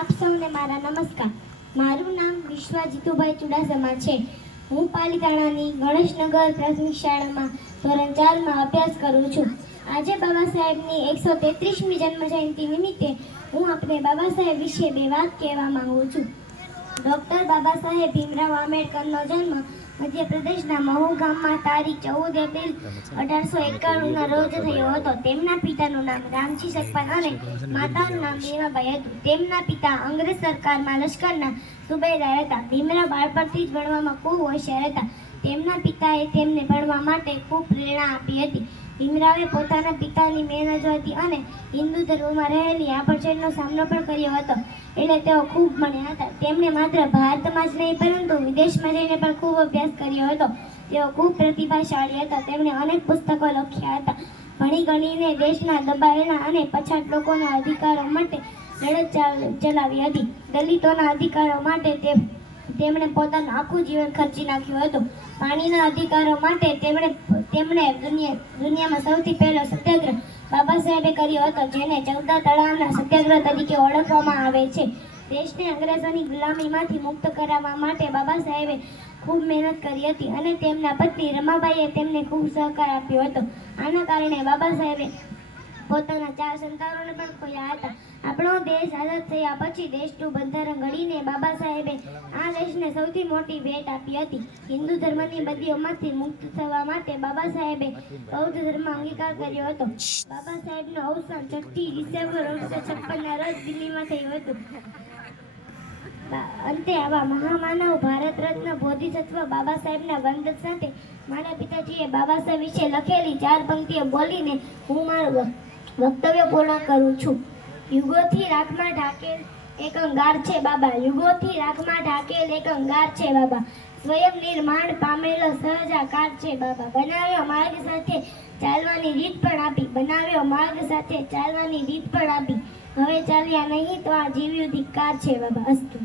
આપ સૌને મારા નમસ્કાર. મારું નામ વિશ્વા જીતુભાઈ ચુડાસમા છે. હું પાલિતાણાની ગણેશનગર પ્રાથમિક શાળામાં ધોરણ 4માં અભ્યાસ કરું છું. આજે બાબા સાહેબની 133મી જન્મજયંતિ નિમિત્તે હું આપને બાબા સાહેબ વિશે બે વાત કહેવા માંગુ છું. ડૉક્ટર બાબા સાહેબ ભીમરાવ આંબેડકરનો જન્મ મધ્યપ્રદેશના મહુ ગામમાં તારીખ 14 એપ્રિલ 1891ના રોજ થયો હતો. તેમના પિતાનું નામ રામજી સકપાલ અને માતાનું નામ દેવાબાઈ હતું. તેમના પિતા અંગ્રેજ સરકારમાં લશ્કરના સુબેદાર હતા. ભીમરાવ બાળપણથી જ ભણવામાં ખૂબ હોશિયાર હતા. તેમના પિતાએ તેમને ભણવા માટે ખૂબ પ્રેરણા આપી હતી. ભીમરાવે પોતાના પિતાની મહેનત હતી અને હિન્દુ ધર્મમાં રહેલી આભડછેડનો સામનો પણ કર્યો હતો, એટલે તેઓ ખૂબ ભણ્યા હતા. તેમણે માત્ર ભારતમાં જ નહીં પરંતુ વિદેશમાં જઈને પણ ખૂબ અભ્યાસ કર્યો હતો. તેઓ ખૂબ પ્રતિભાશાળી હતા. તેમણે અનેક પુસ્તકો લખ્યા હતા. ભણી ગણીને દેશના દબાયેલા અને પછાત લોકોના અધિકારો માટે લડત ચલાવી હતી. દલિતોના અધિકારો માટે તેમણે પોતાનું આખું જીવન ખર્ચી નાખ્યું હતું. પાણીના અધિકારો માટે તેમણે દુનિયામાં સૌથી પહેલો સત્યાગ્રહ બાબા સાહેબે કર્યો હતો, જેને 14 તળાવના સત્યાગ્રહ તરીકે ઓળખવામાં આવે છે. દેશને અંગ્રેજોની ગુલામીમાંથી મુક્ત કરાવવા માટે બાબા સાહેબે ખૂબ મહેનત કરી હતી અને તેમના પત્ની રમાબાઈએ તેમને ખૂબ સહકાર આપ્યો હતો. આના કારણે બાબા સાહેબે પોતાના 4 સંતાનોને પણ ખોયા હતા. આપણો દેશ આઝાદ થયા પછી દેશનું બંધારણ ઘડીને બાબા સાહેબે આ દેશને સૌથી મોટી ભેટ આપી હતી. હિન્દુ ધર્મની બદીઓમાંથી મુક્ત થવા માટે બાબા સાહેબે બૌદ્ધ ધર્મ અંગીકાર કર્યો હતો. બાબા સાહેબનું અવસાન 6 ડિસેમ્બર 1956ના રોજ દિલ્હીમાં થયું હતું. અંતે આવા મહામાનવ ભારત રત્ન બોધિસત્વ બાબા સાહેબના વંદન સાથે મારા પિતાજીએ બાબા સાહેબ વિશે લખેલી 4 પંક્તિઓ બોલીને હું મારું વક્તવ્ય પૂર્ણ કરું છું. યુગોથી રાખમાં ઢાકેલ એક અંગાર છે બાબા, યુગોથી રાખમાં ઢાકેલ એક અંગાર છે બાબા, સ્વયં નિર્માણ પામેલો સહજાકાર છે બાબા. બનાવ્યો માર્ગ સાથે ચાલવાની રીત પણ આપી, બનાવ્યો માર્ગ સાથે ચાલવાની રીત પણ આપી. હવે ચાલ્યા નહીં તો આ જીવ્યું ધિક્કાર છે બાબા. અસ્તુ.